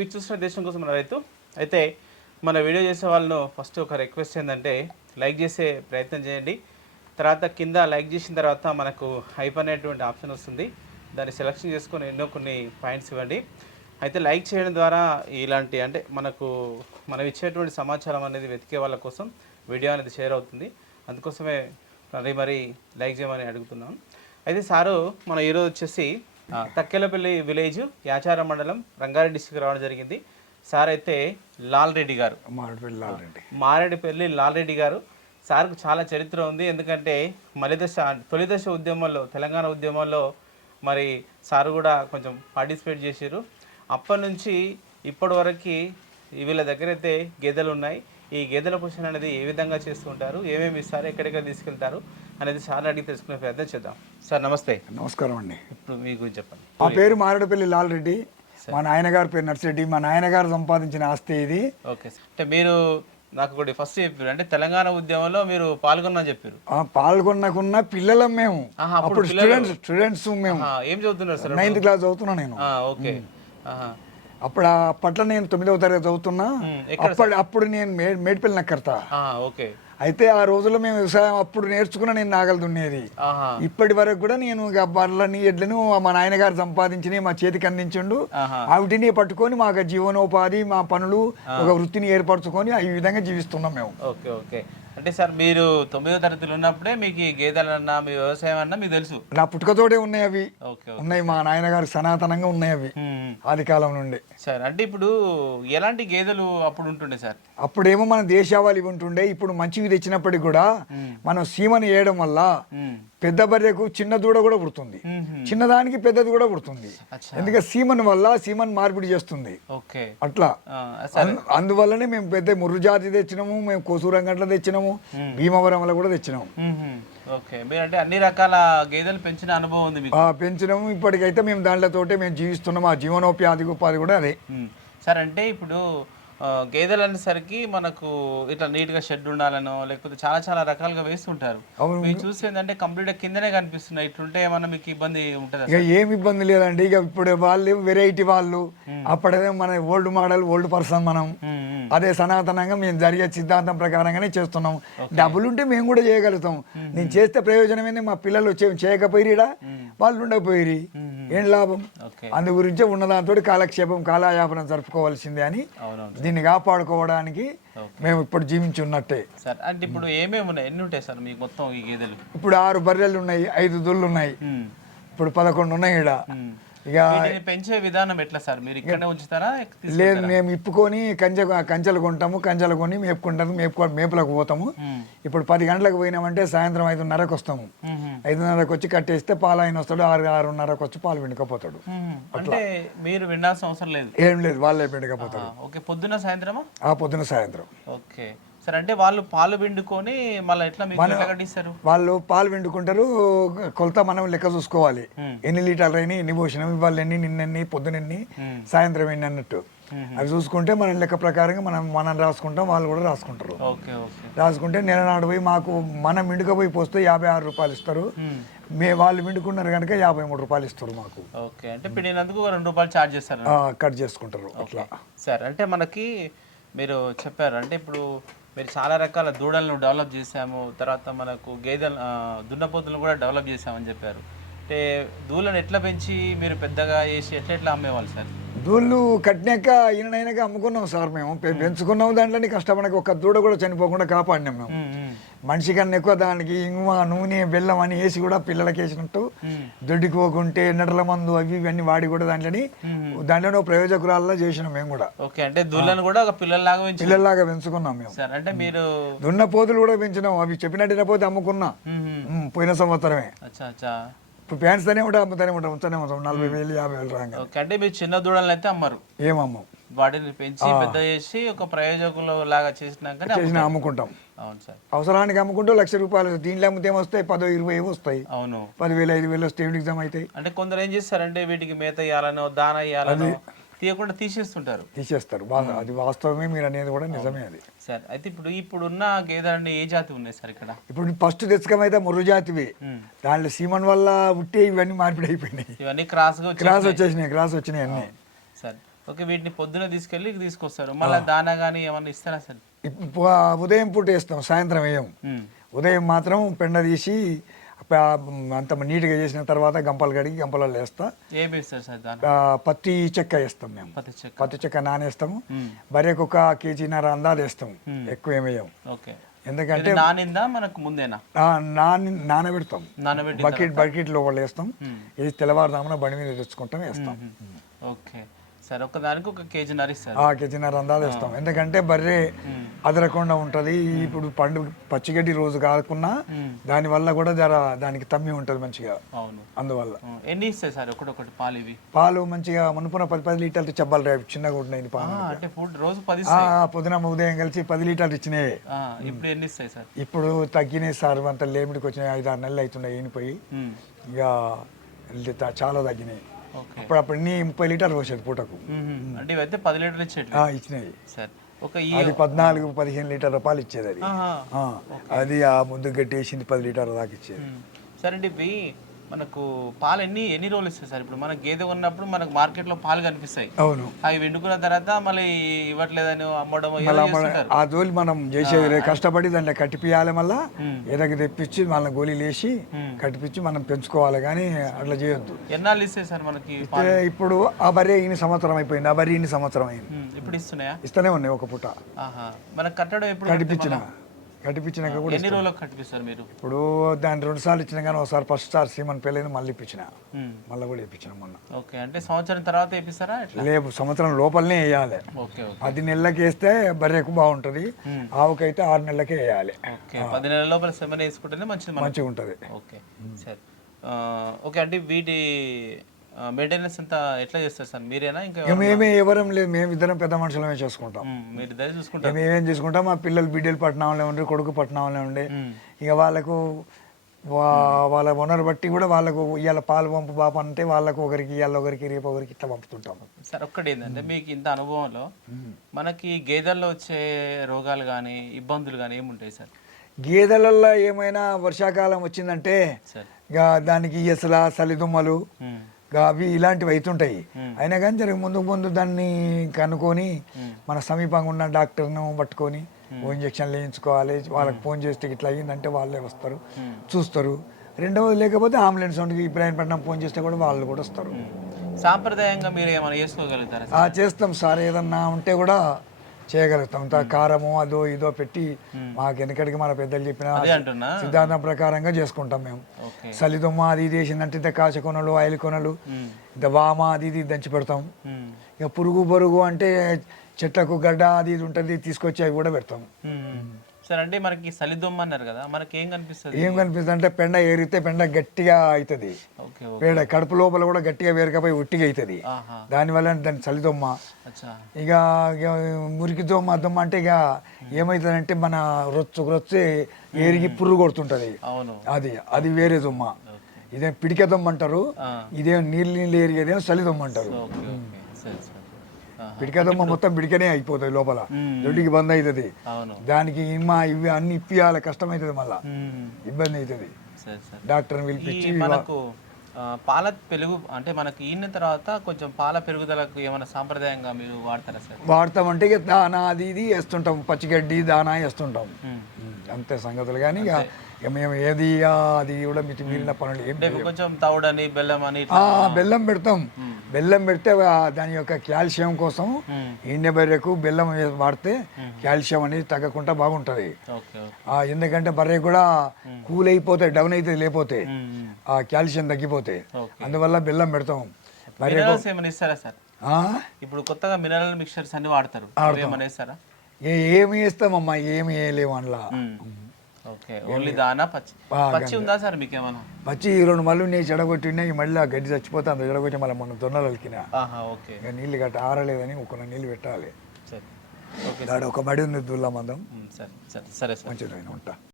మీరు చూసిన దేశం కోసం రైతు అయితే మన వీడియో చేసే వాళ్ళను ఫస్ట్ ఒక రిక్వెస్ట్ ఏంటంటే లైక్ చేసే ప్రయత్నం చేయండి. తర్వాత కింద లైక్ చేసిన తర్వాత మనకు హైప్ అనేటువంటి ఆప్షన్ వస్తుంది. దాన్ని సెలెక్షన్ చేసుకొని ఎన్నో కొన్ని పాయింట్స్ ఇవ్వండి. అయితే లైక్ చేయడం ద్వారా ఇలాంటి అంటే మనకు మనం ఇచ్చేటువంటి సమాచారం అనేది వెతికే వాళ్ళ కోసం వీడియో అనేది షేర్ అవుతుంది. అందుకోసమే మరి మరి లైక్ చేయమని అడుగుతున్నాం. అయితే సారు మనం ఈరోజు వచ్చేసి తక్కెలపల్లి విలేజ్ యాచారం మండలం రంగారెడ్డి డిస్టిక్ రావడం జరిగింది. సార్ అయితే లాల్ రెడ్డి గారు. మామిడిపల్లి లాలండి మారేడుపల్లి లాల్ రెడ్డి గారు. సార్కు చాలా చరిత్ర ఉంది. ఎందుకంటే మలిదశ తొలిదశ ఉద్యమంలో తెలంగాణ ఉద్యమంలో మరి సార్ కూడా కొంచెం పార్టిసిపేట్ చేశారు. అప్పటి నుంచి ఇప్పటి వరకు వీళ్ళ దగ్గర అయితే గేదెలు ఉన్నాయి ఈ గేదెల పోషణ అనేది ఏ విధంగా చేస్తుంటారు ఏమేమి ఇస్తారు ఎక్కడెక్కడ తీసుకెళ్తారు? అనేది సార్ అడిగి తెలుసుకునే ప్రయత్నం చేద్దాం. సార్ నమస్తే. నమస్కారం అండి. ఇప్పుడు మీ గురించి చెప్పండి. మా పేరు మారేడుపల్లి లాల్ రెడ్డి మా నాయనగారి పేరు నర్సిరెడ్డి. మా నాయనగారు సంపాదించిన ఆస్తి ఇది. Okay sir. అంటే మీరు నాకు ఒకటి ఫస్ట్ చెప్పారు. అంటే తెలంగాణ ఉద్యమంలో మీరు పాల్గొన్నా చెప్పారు. ఆ, పాల్గొనకున్న పిల్లలం మేము. అప్పుడు స్టూడెంట్స్ స్టూడెంట్స్ మేము. ఏం చదువుతున్నారు సార్? నైన్త్ క్లాస్ చదువుతున్నా నేను. ఓకే. ఆహా. అప్పుడు అప్పట్లో నేను తొమ్మిదవ తరగతి చదువుతున్నా. అప్పుడు అప్పుడు నేను మేడిపల్లి నక్కర్తా. ఓకే. అయితే ఆ రోజుల్లో మేము వ్యవసాయం అప్పుడు నేర్చుకున్న నేను నాగలు దున్నేది ఇప్పటి వరకు కూడా నేను ఇక బర్రెలని ఎడ్లను మా నాయనగారు సంపాదించి మా చేతికి అందించిండు. ఆహా. వాటిని పట్టుకొని మాకు జీవనోపాధి మా పనులు ఒక వృత్తిని ఏర్పరచుకొని ఈ విధంగా జీవిస్తున్నాం మేము. Okay okay. అంటే సార్ మీరు తొమ్మిదో తరగతిలో ఉన్నప్పుడే మీకు గేదెలన్నా మీ వ్యవసాయం అన్నా మీకు తెలుసు? నా పుట్టుకతోటే ఉన్నాయి అవి. ఉన్నాయి మా నాయనగారు సనాతనంగా ఉన్నాయి అవి. ఆది కాలం నుండి. సార్ అంటే ఇప్పుడు ఎలాంటి గేదెలు అప్పుడు ఉంటుండే సార్? అప్పుడేమో మన దేశావాలి ఇవి ఉంటుండే. ఇప్పుడు మంచివి తెచ్చినప్పటికి కూడా మనం సీమను వేయడం వల్ల. పెద్ద బర్రెకు చిన్న దూడ కూడా పుడుతుంది. చిన్నదానికి పెద్దది కూడా పుడుతుంది. ఎందుకంటే సీమన్ వల్ల సీమన్ మార్పిడి చేస్తుంది. అట్లా. అందువల్లనే మేము పెద్ద ముర్రు జాతి తెచ్చినాము మేము కోసూరంగట్లో తెచ్చినాము భీమవరంలో కూడా తెచ్చినాము. అన్ని రకాల గేదెలు పెంచిన అనుభవం ఉంది పెంచినాము. ఇప్పటికైతే మేము దాంట్లతోటే మేము జీవిస్తున్నాము. ఆ జీవనోపాధి ఉపాధి కూడా అదే. సార్ అంటే ఇప్పుడు గేదెలు అనేసరికి మనకు ఇట్లా నీట్గా షెడ్ ఉండాలనో లేకపోతే చాలా చాలా రకాలుగా వేస్తుంటారు. మీరు చూసి ఏంటంటే కంప్లీట్గా కిందనే కనిపిస్తున్నాయి. ఇట్లుంటే ఏమన్నా మీకు ఇబ్బంది ఉంటుందా ఇక ఏం ఇబ్బంది లేదండి. ఇక ఇప్పుడు వాళ్ళు వెరైటీ వాళ్ళు. అప్పుడేమో మన ఓల్డ్ మోడల్ ఓల్డ్ పర్సన్ మనం. అదే సనాతనంగా మేము జరిగే సిద్ధాంతం ప్రకారంగానే చేస్తున్నాం. డబ్బులు ఉంటే మేము కూడా చేయగలుగుతాం. నేను చేస్తే ప్రయోజనం ఏంది? మా పిల్లలు వచ్చే చేయకపోయిరా వాళ్ళు ఉండకపోయిరి ఏం లాభం? అందు గురించే ఉన్నదాంతో కాలక్షేపం కాలయాపనం జరుపుకోవాల్సిందే అని దీన్ని కాపాడుకోవడానికి మేము ఇప్పుడు జీవించి ఉన్నట్టే. సార్ అంటే ఇప్పుడు ఏమేమి ఉన్నాయి? ఎన్ని ఉంటాయి సార్ మీకు మొత్తం ఈ గేదెలు? ఇప్పుడు ఆరు బర్రెలు ఉన్నాయి ఐదు దుళ్ళు ఉన్నాయి. ఇప్పుడు పదకొండు ఉన్నాయి ఉమ్. ఇక పెంచే విధానం ఎట్లా సార్? మీరు ఇక్కడనే ఉంచుతారా? లేదు మేము ఇప్పుకొని కంచె కంచెలు కొంటాము కంచెలు కొని మేపుకుంటాము మేపుకో మేపులకు పోతాము. ఇప్పుడు పది గంటలకు పోయినామంటే సాయంత్రం ఐదున్నరకు వస్తాము. ఐదున్నరకు వచ్చి కట్టేస్తే పాలు ఆయన వస్తాడు ఆరు ఆరున్నరకు వచ్చి పాలు పిండుకపోతాడు. అంటే మీరు వినాల్సిన అవసరం లేదు. ఏం లేదు వాళ్ళే పిండుకపోతాడు ఓకే పొద్దున సాయంత్రమా? ఆ పొద్దున సాయంత్రం. ఓకే. సరే అంటే వాళ్ళు పాలు పిండుకొని మళ్ళీ ఎట్లా కట్టిస్తారు? వాళ్ళు పాలు పిండుకుంటారు కొలత మనం లెక్క చూసుకోవాలి. ఎన్ని లీటర్లు అయినాయి ఎన్ని పోసినాం ఇవాళ ఎన్ని నిన్నెన్ని పొద్దునెన్ని. సాయంత్రం ఎన్ని అన్నట్టు. అవి చూసుకుంటే మనం లెక్క ప్రకారంగా మనం మనం రాసుకుంటాం వాళ్ళు కూడా రాసుకుంటారు. రాసుకుంటే నెల నాడు పోయి మాకు మనం మిండుకపోయి పోస్తే యాభై ఆరు రూపాయలు ఇస్తారు. మే వాళ్ళు మిండుకున్నారు కనుక యాభై మూడు రూపాయలు ఇస్తారు మాకు. ఓకే అంటే పిండినందుకు రెండు రూపాయలు ఛార్జ్ చేస్తారు. కట్ చేసుకుంటారు అట్లా. సార్ అంటే మనకి మీరు చెప్పారు అంటే ఇప్పుడు మీరు చాలా రకాల దూడలను డెవలప్ చేశాము తర్వాత మనకు గేదెలు దున్నపోతులను కూడా డెవలప్ చేశామని చెప్పారు. అంటే దూలను ఎట్లా పెంచి మీరు పెద్దగా చేసి ఎట్లా ఎట్లా అమ్మేవాళ్ళు సార్? దూళ్ళు కట్టినాక ఈయనైనాక అమ్ముకున్నాం సార్ మేము. పెంచుకున్నాం దాంట్లోని కష్టపడక ఒక్క దూడ కూడా చనిపోకుండా కాపాడినాం మేము. మనిషి కన్నా ఎక్కువ దానికి ఇంగువ నూనె బెల్లం అని వేసి కూడా పిల్లలకి వేసినట్టు. ఉమ్, దొడ్డికోకుంటే నెడల మందు అవి ఇవన్నీ వాడి కూడా దాంట్లోని దాంట్లోనే ప్రయోజకురాల్లో చేసినాం మేము కూడా. ఓకే అంటే దూలను కూడా ఒక పిల్లల్లాగా పెంచి పిల్లల్లాగా పెంచుకున్నాం మేము. అంటే మీరు దున్న పోతులు కూడా పెంచినాం. అవి చెప్పినట్టు పోతే అమ్ముకున్నా. పోయిన సంవత్సరమే. ఇప్పుడు ప్యాంట్స్ అనే ఉంటా అమ్ముతానే ఉంటాం ఉంచానే ఉంటాం. నలభై వేలు యాభై వేలు రాగా అంటే మీరు చిన్న దూడలను అయితే అమ్మరు ఏమమ్మం వాటిని పెంచి పెద్ద చేసి ఒక ప్రయోజకులు లాగా చేసినాకనే చేసిన అమ్ముకుంటాం. అవును సార్. అవసరానికి అమ్ముకుంటూ లక్ష రూపాయలు దీంట్లో అమ్మితే ఏమొస్తాయి? పదో ఇరవై వస్తాయి. అవును. పదివేలు ఐదు వేలు వస్తే ఎగ్జామ్ అవుతాయి అంటే కొందరు ఏం చేస్తారంటే వీటికి మేత ఇవ్వాలనో దాన తీయకుండా తీసేస్తుంటారు. తీసేస్తారు. వా- అది వాస్తవమే మీరు అనేది కూడా నిజమే అది. సార్. అయితే ఇప్పుడు ఇప్పుడున్న గేదెలన్నీ ఏ జాతి ఉన్నాయి సార్ ఇక్కడ? ఇప్పుడు ఫస్ట్ తెచ్చుకమైతే ముర్రు జాతివి. దాంట్లో సీమన్ వల్ల ఉట్టే ఇవన్నీ మార్పిడి అయిపోయినాయి. ఇవన్నీ వచ్చి క్రాస్ వచ్చేసినాయి క్రాస్ వచ్చినాయి అన్ని. సార్. ఓకే వీటిని పొద్దున తీసుకెళ్ళి తీసుకొస్తారు. మళ్ళీ దానా కానీ ఏమన్నా ఇస్తారా సార్? ఉదయం పూట వేస్తాం సాయంత్రం వేయం. ఉదయం మాత్రం పెండ తీసి అంత నీట్గా చేసిన తర్వాత గంపలు కడిగి గంపలలో వేస్తా. పత్తి చెక్క వేస్తాం మేము. పత్తి చెక్క. నానేస్తాము. బర్రెకు ఒక కేజీన్నర అందాలు వేస్తాం ఎక్కువ ఏమేయం ఓకే. ఎందుకంటే నానబెడతాం. బకెట్ బకెట్ లోపల వేస్తాం. ఇది తెల్లవారుదామున బండి మీద తెచ్చుకుంటాం వేస్తాం. ఓకే. సరే ఒక దానికి ఒక కేజీన్నర ఇస్తారు. కేజీన్నర అందాలు వేస్తాం. ఎందుకంటే బర్రె అదరకుండా ఉంటది. ఇప్పుడు పండు పచ్చిగడ్డి రోజు కాకున్నా దానివల్ల కూడా జర దానికి తమ్మి ఉంటది మంచిగా. అవును. అందువల్ల. ఎన్ని ఇస్తాయి సార్ ఒకటొకటి పాలు ఇవి? పాలు మంచిగా మునుపున పది పది లీటర్లు చెప్పాలి రేపు చిన్నగా ఉంటున్నాయి పాలు. అంటే ఫుడ్ రోజు పది పొద్దున ఉదయం కలిసి పది లీటర్లు ఇచ్చినాయి ఇప్పుడు ఎన్ని ఇస్తాయి సార్? ఇప్పుడు తగ్గినాయి సార్ అంత లేమిడికి వచ్చినాయి ఐదు ఆరు నెలలు అవుతున్నాయి ఈనిపోయి. ఇక చాలా తగ్గినాయి. అప్పుడు అప్పుడు ముప్పై లీటర్లు పోసేది పూటకు. అంటే ఇవైతే పది లీటర్లు ఇచ్చేట్లు ఆ, ఇచ్చినాయి సార్. అది పద్నాలుగు పదిహేను లీటర్ల పాలు ఇచ్చేది అది. అది ఆ ముందు గట్టేసింది పది లీటర్ల దాకా ఇచ్చేది. సరే అండి మనకు పాలు ఎన్ని ఎన్ని రోజులు ఇస్తాయి సార్? ఇప్పుడు మనకు గేదె ఉన్నప్పుడు మనకు మార్కెట్లో పాలు కనిపిస్తాయి. అవును. అవి వెండుకున్న తర్వాత మళ్ళీ ఇవ్వట్లేదని అమ్మడం మన-. ఆ జోలి మనం చేసేది. కష్టపడి దాంట్లో కట్టిపియాలి మళ్ళా ఎదకి తెప్పించి మళ్ళీ గోళీలు వేసి కట్టిపించి మనం పెంచుకోవాలి కానీ అట్లా చేయొద్దు. ఎన్నాళ్ళు ఇస్తాయి సార్ మనకి ఇప్పుడు ఆ బర్రె ఇన్ని సంవత్సరం అయిపోయింది. ఆ బర్రె ఇన్ని సంవత్సరం అయింది. ఇప్పుడు ఇస్తున్నాయా? ఇస్తూనే ఉన్నాయి ఒక పూట. ఆహా. మనకు కట్టడం ఎప్పుడు కట్టిపించిన కట్టిపించినాక కూడా ఎన్ని రోజులకు కట్టిపిస్తారు మీరు? ఇప్పుడు దాన్ని రెండు సార్లు ఇచ్చిన కానీ ఒకసారి ఫస్ట్ సార్ సీమన్ పెళ్ళైన మళ్ళీ ఇప్పించిన. మళ్ళీ కూడా ఇప్పించిన మొన్న. ఓకే అంటే సంవత్సరం తర్వాత ఎట్లా? లేపు సంవత్సరం లోపలనే వేయాలి. పది నెలలకి వేస్తే బర్రెకు బాగుంటుంది. ఆవుకైతే ఆరు నెలలకే వేయాలి. ఓకే పది నెలల లోపల సెమెన్ వేసుకుంటేనే మంచిది మంచిగా ఉంటుంది ఓకే సరే. ఓకే అంటే వీటి మెయింటెనెన్స్ అంతా ఎట్లా చేస్తారు సార్? మీరేనా ఇంకా మేమే ఎవరం లేదు మేము ఇద్దరం పెద్ద మనుషులమే చేసుకుంటాం. మీరు చూసుకుంటారు ఇక మేమేం చేసుకుంటాం మా పిల్లలు బిడ్డలు పట్టణంలో ఉండే కొడుకు పట్టణంలో ఉండే. ఇక వాళ్ళకు వాళ్ళ వనరు బట్టి కూడా వాళ్ళకు ఇవాళ పాలు పంపు బాప అంటే వాళ్ళకు ఒకరికి ఇవాళ ఒకరికి రేపు ఒకరికి ఇట్లా పంపుతుంటాం సార్ ఒక్కటి ఏంటంటే మీకు ఇంత అనుభవంలో మనకి గేదెల్లో వచ్చే రోగాలు కానీ ఇబ్బందులు కానీ ఏముంటాయి సార్? గేదెలల్లో ఏమైనా వర్షాకాలం వచ్చిందంటే ఇక దానికి ఎసల చలిదుమ్మలు అవి ఇలాంటివి అవుతుంటాయి అయినా కానీ జర ముందు ముందు దాన్ని కనుక్కొని మన సమీపంగా ఉన్న డాక్టర్ను పట్టుకొని ఓ ఇంజక్షన్లు వేయించుకోవాలి వాళ్ళకి ఫోన్ చేస్తే ఇట్లా అయ్యిందంటే వాళ్ళే వస్తారు చూస్తారు. రెండవది లేకపోతే అంబులెన్స్ ఉండి ఇబ్రాహీంపట్నం ఫోన్ చేస్తే కూడా వాళ్ళు కూడా వస్తారు. సాంప్రదాయంగా మీరు ఏమైనా చేసుకోగలుగుతారా చేస్తాం సార్. ఏదన్నా ఉంటే కూడా చేయగలుగుతాం. ఇంత కారము అదో ఇదో పెట్టి మాకు వెనకడికి మన పెద్దలు చెప్పిన సిద్ధాంతం ప్రకారంగా చేసుకుంటాం మేము. సలిదుమ్మ అది ఇది వేసిందంటే ఇంత కాచ కొనలు ఆయిల్ కొనలు ఇంత వామ అది ఇది దంచి పెడతాం. ఇక పురుగు బరుగు అంటే చెట్లకు గడ్డ అది ఇది ఉంటుంది తీసుకొచ్చి అవి కూడా పెడతాం. సార్ అంటే మనకి సలిదొమ్మ అన్నారు కదా మనకి ఏం కనిపిస్తుంది? ఏం కనిపిస్తుంది అంటే పెండ ఏరితే పెండ గట్టిగా అవుతుంది. పేడ కడుపు లోపల కూడా గట్టిగా వేరకపోయి ఉట్టిగా అవుతుంది. దానివల్ల దాని చలిదొమ్మ ఇక మురికి దొమ్మ దొమ్మ అంటే ఇక ఏమవుతుందంటే మన రొచ్చు రొచ్చి ఏరిగి పురుగు కొడుతుంటది. అది అది వేరే దొమ్మ. ఇదేం పిడిక దొమ్మ అంటారు. ఇదేం నీళ్ళు నీళ్ళు ఏరిగేదేమో చలి దొమ్మ అంటారు ఓకే ఓకే సరే సరే ఆహా. పిడిక దొమ్మ మొత్తం పిడికనే అయిపోతుంది లోపల. దొడ్డికి బంద్ అవుతుంది అవును. దానికి ఇమ్మా ఇవి అన్ని ఇప్పియాలి కష్టమవుతుంది మళ్ళా. ఇబ్బంది అవుతుంది డాక్టర్ని ఈ పిలిపించి మనకు పాల పెరుగు అంటే మనకి ఈన తర్వాత కొంచెం పాల పెరుగుదలకు ఏమైనా సాంప్రదాయంగా మీరు వాడతారా సార్? వాడతామంటే ఇక దానా అది ఇది వేస్తుంటాం. పచ్చిగడ్డి దానా వేస్తుంటాం. అంతే సంగతులు కానీ ఇక మేము ఏది అది కూడా మితి మీరిన పనులు ఏం అంటే కొంచెం తౌడని బెల్లం అని బెల్లం పెడతాం. బెల్లం పెడితే దాని యొక్క కాల్షియం కోసం ఉమ్. ఇండియ బర్రెకు బెల్లం వాడితే కాల్షియం అనేది తగ్గకుండా బాగుంటుంది. ఎందుకంటే బర్రె కూడా కూల్ అయిపోతే డౌన్ అయితే లేకపోతే. ఆ కాల్షియం తగ్గిపోతే. అందువల్ల బెల్లం పెడతాం. బర్రె? ఇప్పుడు కొత్తగా మినరల్ మిక్చర్స్ అన్ని వాడతారు. ఏమి వేస్తామమ్మా? ఏమి వేయలేము అందులో. పచ్చి? ఈ రెండు మళ్ళీ నేను చెడగొట్టినా ఈ మళ్ళీ ఆ గడ్డి చచ్చిపోతే అంత చెడగొట్టి మళ్ళీ మనం దొన్నలు అలికినా ఇక నీళ్ళు గట్ట ఆరలేదని ఒక నీళ్ళు పెట్టాలి. సరే. ఓకే దాడు ఒక బడి ఉంది దుల్లా మందం. సరే సరే సరే సార్. మంచిది ఉంటా.